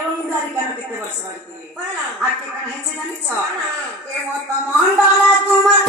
এবং দ্বারিকার কেতে বর্ষ হইতিলে আকে কান হেছে জানিছ এ মত মন্ডলা তোমার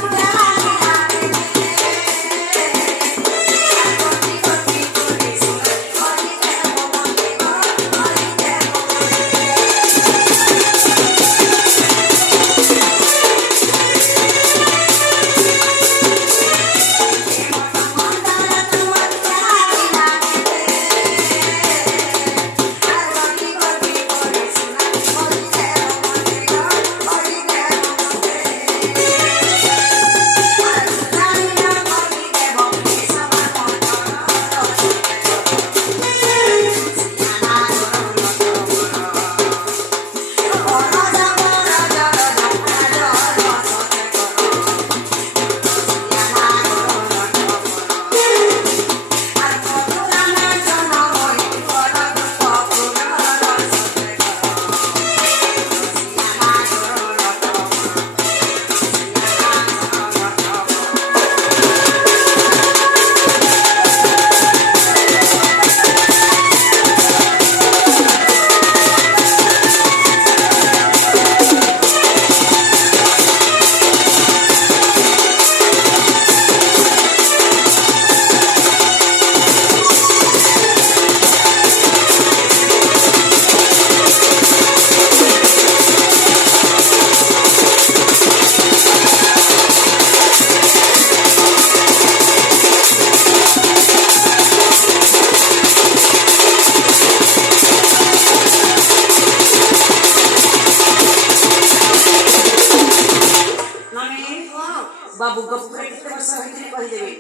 बाबू गप्परे केते वर्ष होइतिले कहि देबे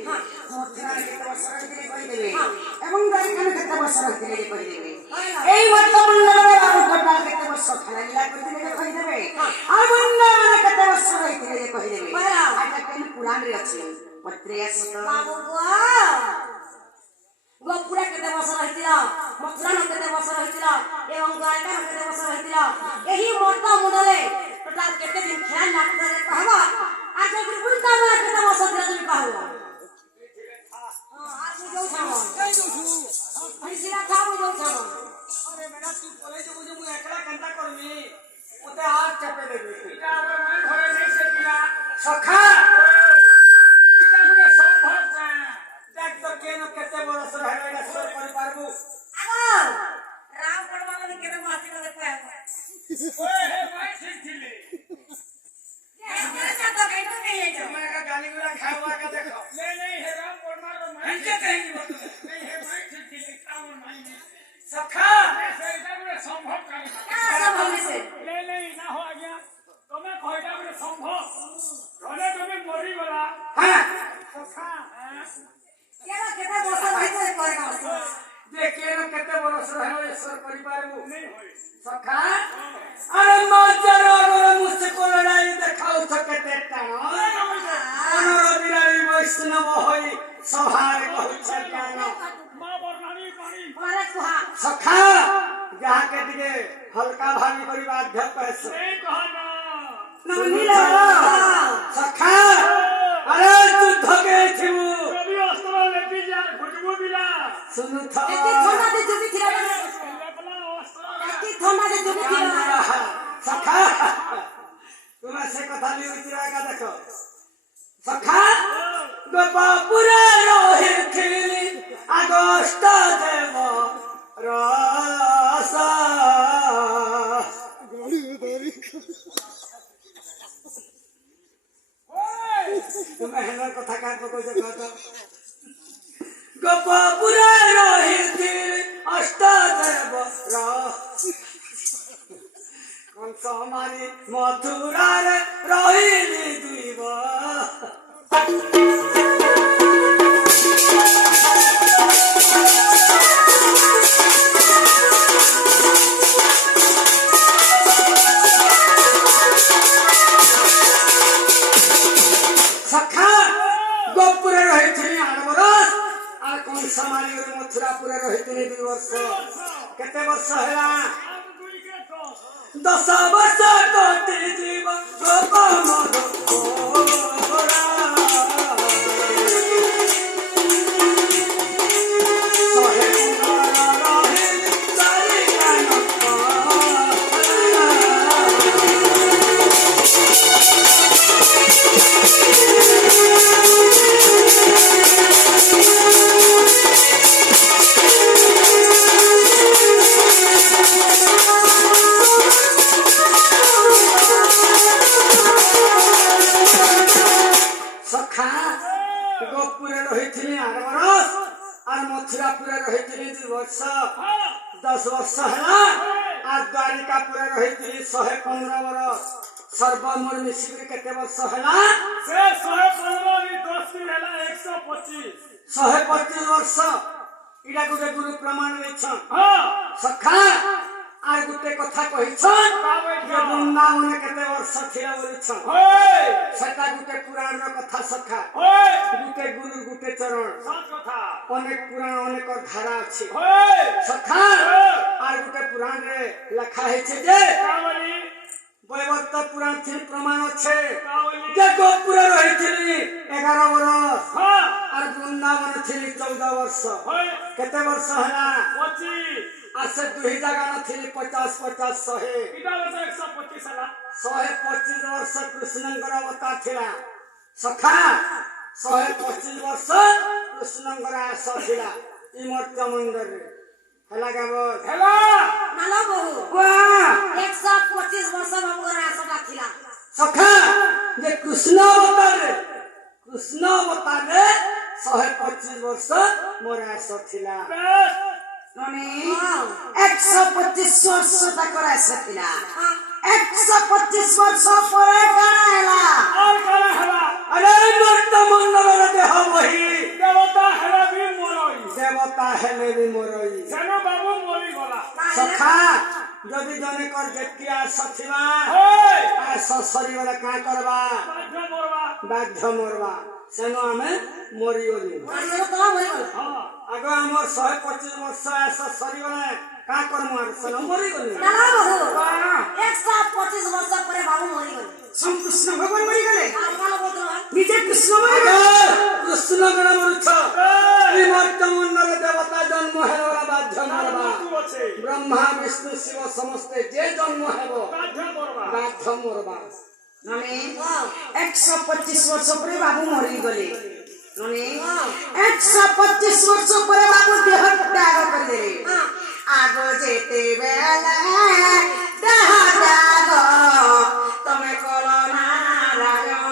मोथरा केते वर्ष होइतिले कहि देबे एवं दारिकान केते वर्ष होइतिले जे कहि देबे एई वर्तमानरे बाबू कटा केते वर्ष खालाइला करतिले जे कहि देबे आ बन्ना माने केते वर्ष होइतिले जे कहि देबे आटा केन पुराण रे अछि पत्रेया सत बाबू गप्पुरा केते वर्ष होइतिला मोथरा केते वर्ष होइतिला एवं दारिकान केते वर्ष होइतिला एही मोटा मुडले टोटल केते दिन खेला नाटक रे कहबा आज गुरुकुलता में केते वर्ष दिला तुम कहबो आज जो छामो कई जो छु हइसिरा खाबो जो छामो अरे बेटा तू बोले जो मुझे मु एकला घंटा करमी ओते हाथ चपे देबे इटा हमर मन घरे नहीं से पिया सखा इटा गुरे संभव था देख तो केनो केते वर्ष रहले एटा सब कर पारबो आगो राम पड़वा में केते मासी को देखो ओए हे भाई ठीक थिले गाली गुला खावा का देखो नहीं हे राम पड़वा को माई के कहीं नहीं हे भाई ठीक ठीक काम माई सखा ऐसे इधर में संभव कर क्या संभव से नहीं ना हो गया तुम्हें कोइटा में संभव घरे तुम्हें मरी गला हां सखा केना केते वर्ष भाई से कर का देखे ना केते वर्ष रहे ईश्वर परिवार को नहीं होई सखा अरे मजर और मुझसे को लड़ाई दिखाओ सकते टाणो अनर बिराई वैष्णव होई सभार कहू छकानो मां बरनानी पानी मारे कुहा सखा जहां के दिगे हल्का भारी करी बाध्य कहस नहीं कहना नमनीला सखा अरे युद्ध के छिबु कभी अस्त्र लेती जा खुजबू बिला सुनु था एती थोड़ा दे जुबी थिरा एती थोड़ा दे जुबी थिरा सखा तुम से कथा ली उतरा का देखो सखा गोपापुरा रोहिथिली अगस्त देव रसा गोली उधरी तुम हेलो कथा का को जगह तो गोपापुरा रोहिथिली अष्ट देव रसा कौन सा हमारी मथुरा रे रोहिली दुईबा सखा गोपुरे रहिथिनी 8 वर्ष आ कौन सा हमारी मथुरापुरे रहिथिनी 2 वर्ष केते वर्ष हैला 10 वर्ष कोटि जीव गोपाल रही 8 बरस और मथुरापुर रही 2 वर्ष 10 वर्ष है और द्वारिकापुर रही 115 बरस सर्वमोर मिसिक केते वर्ष है से 115 भी 10 दिन है 125 125 वर्ष इडा गुटे गुरु प्रमाण देछन सखा आर गुटे कथा कहिछन जे वृंदावन केते वर्ष थिला बोलिछन सेटा गुटे पुराण रो कथा सखा गुटे गुरु गुटे चरण सत कथा अनेक पुराण अनेक धारा अछि सखा आर गुटे पुराण रे लिखा है जे वैवर्त पुराण थी प्रमाण अच्छे जे गोपुर रही 11 वर्ष और वृंदावन थी 14 वर्ष केते वर्ष है 25 और से दुही जगह न थी 50 100 125 है 125 वर्ष कृष्णंकर अवतार थिला सखा 125 वर्ष कृष्णंकर आस थिला इमर्त्य मंदिर रे हला का बोल हेलो नालो बहु वाह 125 वर्ष बाबूर आसटा थिला सखा जे कृष्ण अवतार रे 125 वर्ष मोर आस थिला नने 125 वर्ष तक आस थिला 125 वर्ष परे काना हैला और काना हैला अरे मर्त मंडल रे देह वही देवता हैला भी मोरई देवता हेले भी मोरई जनो बाबू मोरी गला सखा जदि जने कर जेतिया सथिबा आ ससरी वाला का करबा बाध्य मोरबा सेनो हमें मोरी ओली मानो तो होई गल आगो हमर 125 वर्ष आ ससरी वाला का करमु आर सेनो मोरी ओली नालो बहु 125 वर्ष परे बाबू मरि गल सम कृष्ण भगवान मरि गले कालो बोतरो निजे कृष्ण मरि गले कृष्ण गण मरुछ ई वर्तमान देवता जन्म हेला बाध्य मोरबा ब्रह्मा विष्णु शिव समस्त जे जन्म हेबो बाध्य मोरबा नने 125 वर्ष परे बाबू मरि गले नने 125 वर्ष परे बाबू देह त्याग कर देले आगो जेते बेला देह त्याग तमे कलो नारायण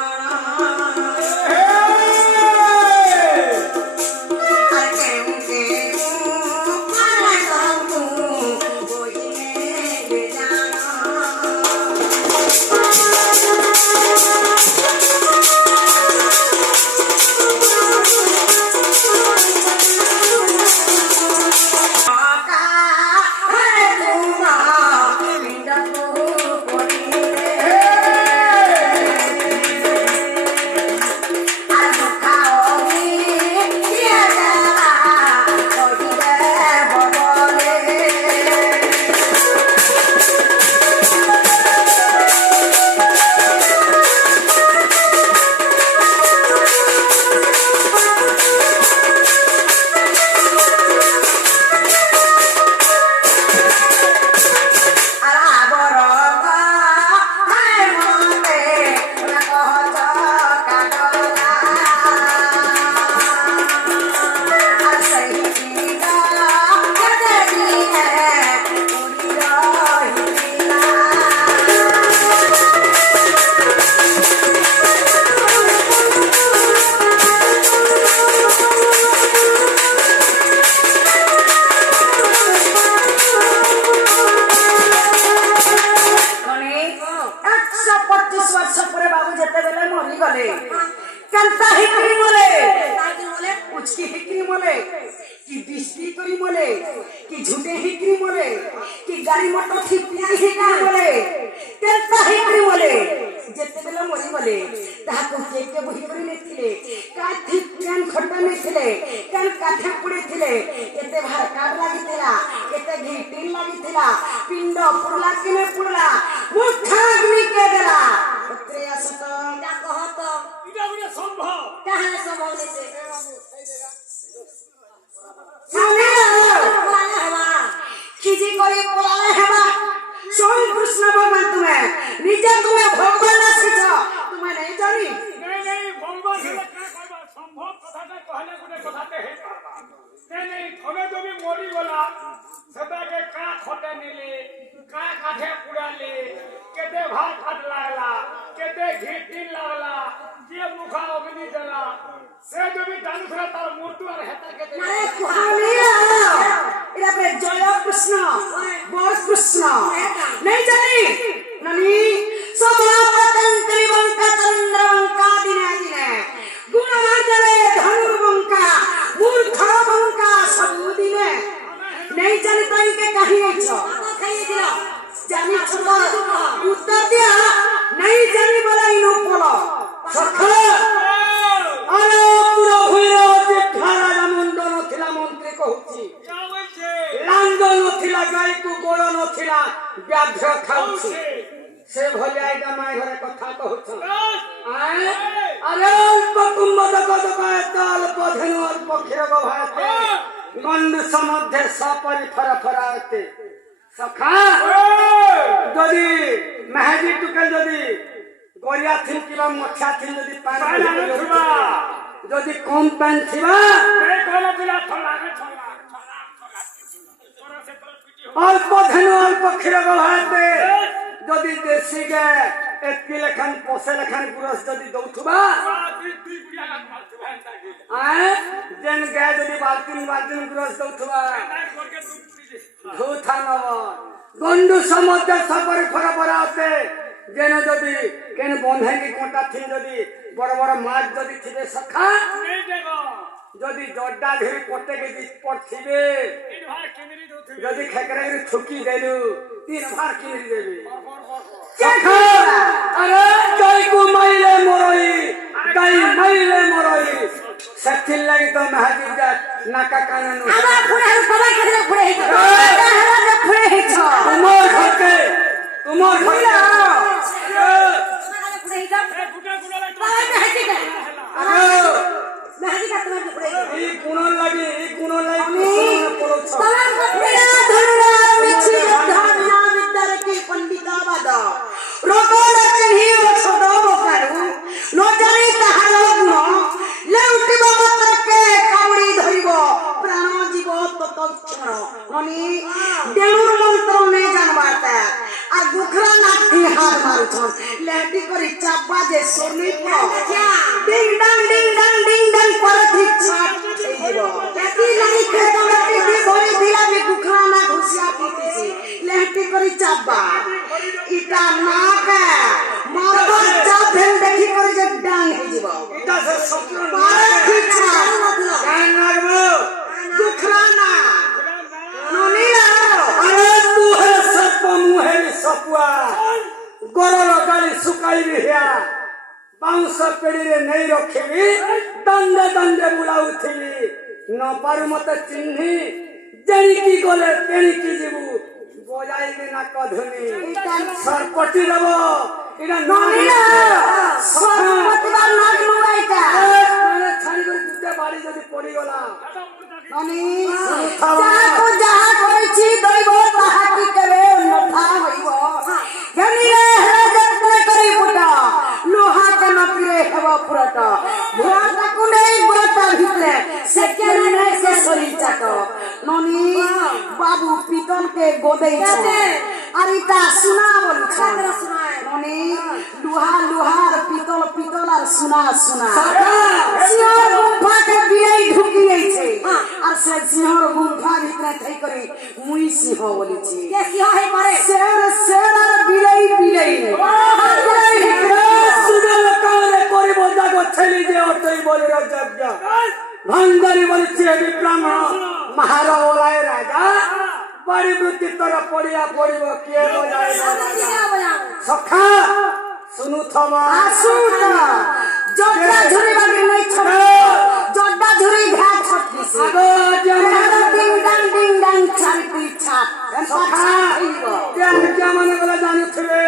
पिंड पुरला किने पुरला मुठाग्नि के देला उतरे असत क्या कहत इटा बिना संभव काहे संभव से खिजी करे बोलाले हेबा स्वयं कृष्ण भगवान तुम्हें निजे तुम्हें भगवान सिख तुम्हें नहीं जानी नहीं भगवान से का कहबा संभव कथा का कहले गुटे कथाते हे पारबा नहीं थमे तो भी मोरी वाला सदा के का खोटे नीले का काठे पुड़ाले केते भात फाट लागला केते घी तीन लागला जे मुखा अग्नि जला সে যদি জানুଥିଲା তার মূর্তি আর হেতাকে আরে কুহালিয়া এরা বে জয় কৃষ্ণ বর কৃষ্ণ नहीं জানি নানি সমাপতন ত্রিবঙ্কা চন্দ্রবঙ্কা দিনে দিনে গুণমার্জনে ধনুর্বঙ্কা মূর্খ বঙ্কা সবু দিনে नहीं জানি তো ইনকে কাহিয়েছ খাইয়ে দিল জানি ছোট উত্তর দিয়া नहीं জানি বলে ইনো পড়ো সখা আরে পুরো হইলো যে ধারা মুন্ড নথিলা মন্ত্রী কହୁଛି লাঙ্গ নথিলা গাଈକୁ ଗୋଳ ନଥିଲା ବ୍ୟାଘ୍ର ଖାଉଛି ସେ ଭଳିଆ ଏଇଟା ମାଇ ଘରେ କଥା କହୁଛ ଆରେ ଅଳ୍ପ କୁମ୍ଭ ଜଗତ ଏତ ଅଳ୍ପ ଧେନୁ ଅଳ୍ପ କ୍ଷୀର ଗଭାତେ ଗଣ୍ଡୁଷ ମଧ୍ୟ ସପରି ଫର ଫରାତେ ସଖା ଯଦି ମେହାଜି ଟୁକେ ଯଦି গরিয়া থিন কিবা মছা থিন যদি পানি যদি কম পান থিবা অল্প ধেন অল্প ক্ষীর গভাতে যদি দেশি গে এতকি লেখান পশে লেখান গুরস যদি দৌথবা যেন গে যদি বালতিন বালতিন গুরস দৌথবা ধুথা নব গন্ডু সমুদ্র সপরে ফরা ফরা আছে যেন যদি কেন বন্ধে কি কোটা থিন যদি বড় বড় মাছ যদি থিবে সখা যদি জড্ডা ধরি পটে গেছি পড়ছিবে যদি খেকরে ঠুকি দেলু 3 ভার কিনি দেবে সখা আরে গাই কো মাইলে মরই গাই মাইলে মরই সখিল লাগি তো মহাজি যা নাকা কানন আবার ফুড়ে সবাই খেলে ফুড়ে হেছ ফুড়ে হেছ তোমার ঘরকে তোমার ঘরকে लेटी करी चापा जे सोनी को डिंग डंग पर ठीक छाट थईबो केती नहीं खेतो लेटी दी भरी दिला भी गुखला ना घुसिया पीतीसी लेटी करी चापा इटा नाक मारबो चाप भेल देखि करी जे डांग हेजिबो इटा से सपन पर ठीक छाट कान लागबो गुखला ना नोनी अरे तू है सप मुहे सपुआ गरल गाली सुकाई रिया बाउंस पेड़ी रे नहीं रखेबी दंडे दंडे बुलाउथिली न पारु मते चिन्ही जेनी की गले तेनी की जीवु बजाई के ना कधुनी सरपटी देबो इना नोनी सरपटी बा नाग लुगाइता माने छानी कर दुटे बाड़ी जदी पड़ी गला नोनी जाको जहा करछि दैबो ताहा की करे नथा होइबो जनी रे जत्न करी पुटा लोहा के नपरे हेबो पुरत भुआटा कुनै बुरता भितरे से केने नै से सरी चाक नोनी बाबू पितल के गोदै छ अरिता सुना बोल छ नोनी लोहार पितल আর सुना सिंहर गुम्फा के बिलाई ढुकी छै আর से सिंहर गुम्फा ভিতরে থাই করে মুই সিংহ বলিছি কে সিংহ হে পারে शेर আর বিলাই সুদল কালে পরিব জাগো ছেলি যে অতই বলি রাজা ভান্ডারি বলিছে ব্রাহ্মণ মহারাজ রাজা बड़ी वृत्ति तोरा पड़िया पड़िब किए बजाए सखा सुनु थमा आसुत जड्डा झुरी बागे नै छ जड्डा झुरी घा छटकी से आगो जन डिंग डंग चारि पीछा सखा ज्ञान क्या माने वाला जानु थले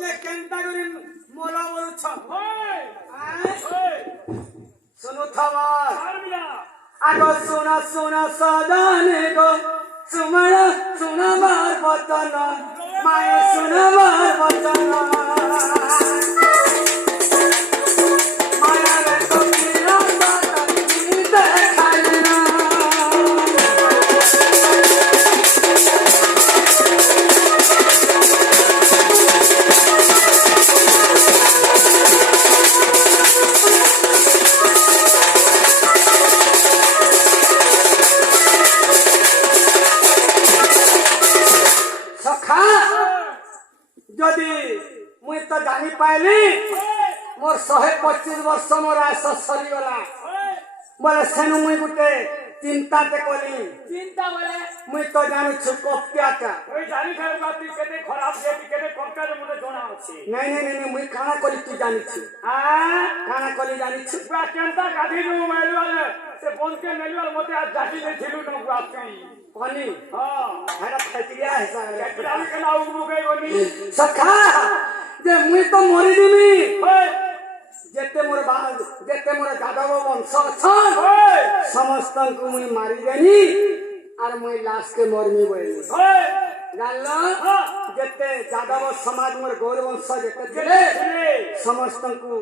जे केंता गरी मोला बोलु छ ओए सुनु थमा आगो सुना सुना सदाने गो सुमण सुना मार बतन माए सुना मार बतन माया रे तो किरा बतन देखाइना যদি মুই তো জানি পাইলি মোর 125 ବର୍ଷ মোর আয়স সরিগলা বলে সেনু মুই গুটে চিন্তাতে কলি চিন্তা বলে মুই তো জানিছু কপ্তিয়াটা ওই জানি খাই বাতি কেতে খারাপ যে কেতে কপকারে মনে জনা আছে নাই নাই নাই মুই কানা কলি তুই জানিছু কানা কলি জানিছু পুরা কেনতা গাধি নু মেলুয়ালে সে বনকে মেলুয়াল মতে আজ জাতি দে ছিলু ন বাত কই কনি হ্যাঁ হেডা খাইতিয়া হিসাবে কেতরা কেনা উগু গই বনি সখা যে মুই তো মরি দিমি ওই যেতে মোর যেতে মোর যাদব বংশ অছন ওই সমস্তଙ୍କୁ মুই মারি দেনি আর মুই লাস্টকে মরমি বলি ওই জানলো যেতে যাদব সমাজ মোর গৌর বংশ যেতে ଥିଲେ ସମସ୍ତଙ୍କୁ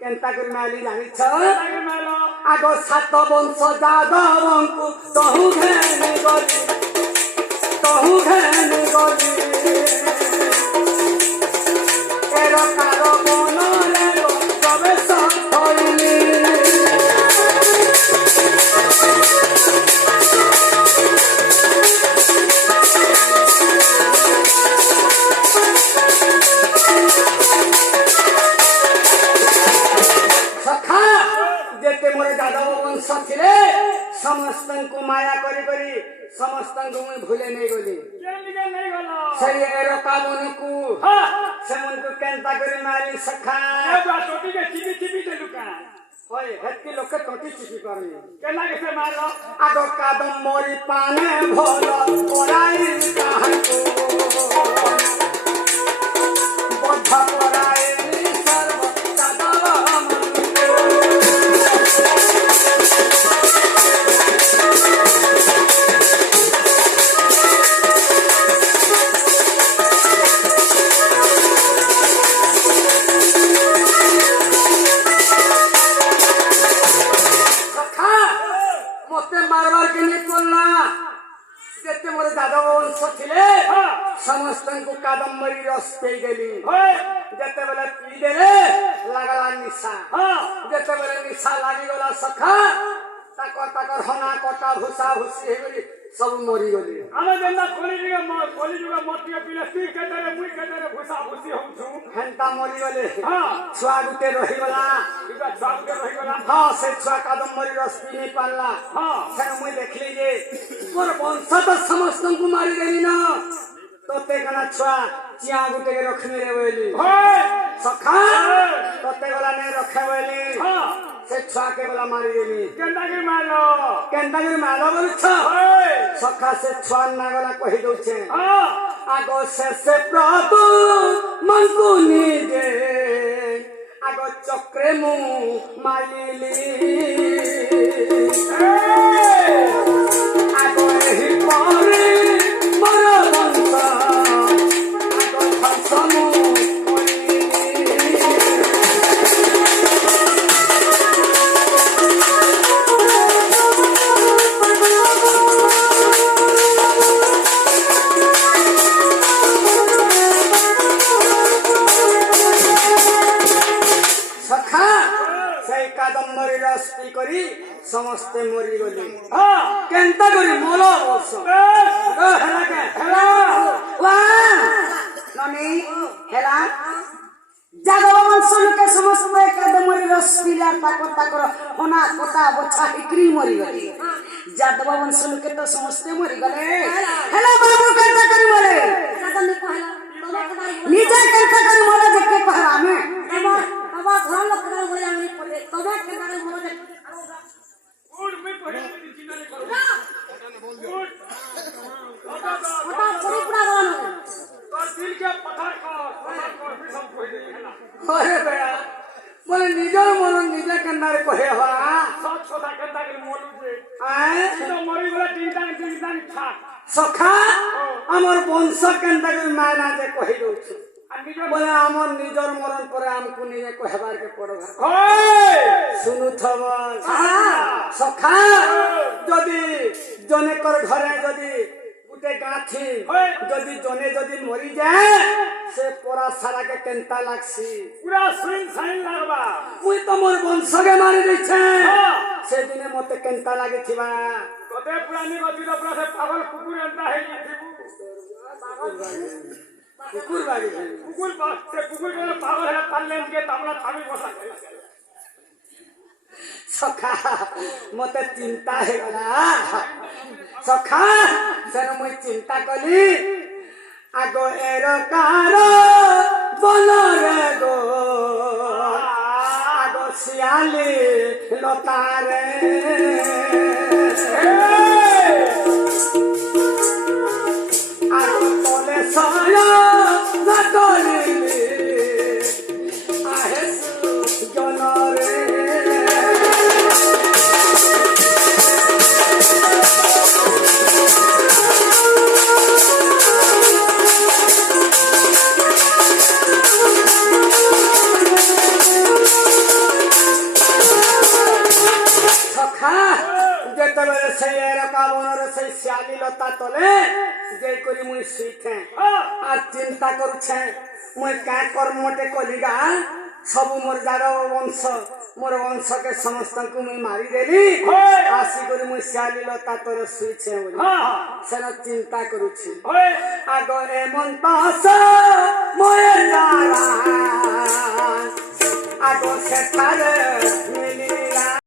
କେନ୍ତା କରି ମାରିଲି ଜାଣିଛ তাকে মেলো ଆଗ 7 ବଂଶ ଯାଦବଙ୍କୁ ତହୁ ଘେନି ଗଲି ଏର କାର ମନରେ ପ୍ରବେଶ କରିଲି ସଖା ଯେତେ ମୋର ଯାଦବ ବଂଶ ଥିଲେ ସମସ୍ତଙ୍କୁ ମାୟା କରି କରି ସମସ୍ତଙ୍କୁ ମୁଇଁ ଭୁଲେ ନେଇ ଗଲି কেন দিকে নাই গলো ସେଇ ଏରକା ମନକୁ হ্যাঁ ସେମାନଙ୍କୁ କେନ୍ତା କରି ମାରି ସଖା এ বা টটিকে চিপি চিপি দে লুকা হয় ହେତ୍କି ଲୋକେ ତଣ୍ଟି ଚିପି ପାରନି কেনা কে সে মারলো ଆଗ କାଦମ୍ବରୀ ପାନେ ଭଲ ପରାଇ କାହାକୁ ବଦ୍ଧ ପରାଇ ସର୍ବ ଯାଦବ ମନକୁ ସଖା ମତେ ମାରବାର କେ ନେଇ ପଡଲା ଯେତେ ମୋର ଯାଦବ ବଂଶ ଥିଲେ ସମସ୍ତଙ୍କୁ କାଦମ୍ବରୀ ରସ ଦେଇଦେଲି ওই ଯେତେବେଳେ ପିଇଦେଲେ ଲାଗଲା ନିଶା ଯେତେବେଳେ ନିଶା ଲାଗିଗଲା ସଖା ତାକର ହନା କଟା ଭୁଷା ଭୁଷି ହେଇଗଲି ସବୁ ମରିଗଲି ଆମେ ଯେନ୍ତା କଲିଯୁଗ ମଟିଏ ପିଲେ ତୁଇ କେତେରେ ମୁଇ କେତେରେ ଭୁଷା ଭୁଷି ହଉଛୁ ହେନ୍ତା ମରିଗଲେ ହଁ ଛୁଆ ଗୋଟେ ରହିଗଲା ଇଟା ଛୁଆଟେ ରହିଗଲା ହଁ ସେ ଛୁଆ କାଦମ୍ବରୀ ରସ ପିଇ ନେଇ ପାରିଲା ହଁ ସେଣୁ ମୁଇଁ ଦେଖିଲି ଯେ ମୋର ବଂଶ ତ ସମସ୍ତଙ୍କୁ ମାରିଦେଲି ନା ତତେ କାଣା ଛୁଆ ଚିଆଁ ଗୋଟେ ରଖିବି ରେ ବୋଇଲି ওই ସଖା ତତେ ଗଲା ନେଇ ରଖେ ବୋଇଲି হ্যাঁ ସେ ଛୁଆକେ ଗଲା ମାରିଦେଲି কেনতা কে মারলো କେନ୍ତା କରି ମାର ବୋଲୁଛ ওই ସଖା ସେ ଛୁଆ ନା ଗଲା କହି ଦଉଛେ হ্যাঁ আগ শেষে প্রভু মঙ্কু নিজে আগ চক্রে মু মাইলি আগ এহি পরে মর বংশ আগ ধ্বংস মু করিলি সখা সেই কাদম্বরী রস পি করি সমস্তে মরিগলি হ্যাঁ কেন্তা করি মল অবশ্য ননি হেলা যাদব বংশ লোকে সমস্ত কাদম্বরী রস পিলা তাকর হনা কটা বছা হিকরি মরিগলি যাদব বংশ লোকে তো সমস্তে মরিগলে হেলা বাবু কেন্তা করি মরে নিজে কেন্তা করি মরে দেখে কহরা আমি উঠ মুই পড়ে চিন্তা নে করো উঠ তোর দিল কে পাথর কর সব কই দে হেলা ওরে বেড়া বলে নিজের মরণ নিজে কেন্দারে কহে হওয়া সব কথা কেনতা কে মরু যে আয় তো মরি গলা তিনটা থাক সখা আমার বংশ কেন্তা করে মায়না যে কহি দଉଛୁ আর নিজে বলে আমার নিজের মরণ পরে আমকু নিজে কহবার কে পড়বা ওই শুনুথব সখা যদি জনেকর ঘরে যদি গুটে গাঁথি যদি জনে যদি মরি যায় সে পরা সারাকে কেন্তা লাগছি পুরা সুইন সাইন লাগবা মুই তো মোর বংশকে মারি দিছে সেদিনে মতে কেন্তা লাগিথিবা তোতে পুরানি গতি তো পুরা সে পাগল কুকুর এন্তা হেই থিবু কুকুর বাড়ি কুকুর জন্য পাগল হলে পারলেন কে তামলা থামি বসা সখা মতে চিন্তা ହେଇଗଲା সখা ସେନୁ ମୁଇଁ ଚିନ୍ତା କଲି ଆଗ ଏରକାର ବନରେ ଗୋ ଆଗ ଶିଆଲି ଲତାରେ ଆଗ ତଲେ ସୟ ନାଟଲିଲି ଆହେ ଜନରେ যেତେବେଳେ সেই এরকা মনের সেই শিয়ালি লতা তলে যে করি মুই শুইথে আর চিন্তা করছে মুই কাঁ কর্মটে কলিগা ସବୁ ମୋର ଯାର ବଂଶ ମୋର ବଂଶକେ ସମସ୍ତଙ୍କୁ ମୁଇଁ ମାରିଦେଲି ଆସିକରି ମୁଇଁ ଶିଆଲି ଲତା ତଳେ ଶୁଇଛେ ବୋଲି ସେନ ଚିନ୍ତା କରୁଛି ଆଗ ଏମନ୍ତ ଆଗ ସେଠାରେ ମିଳିଲା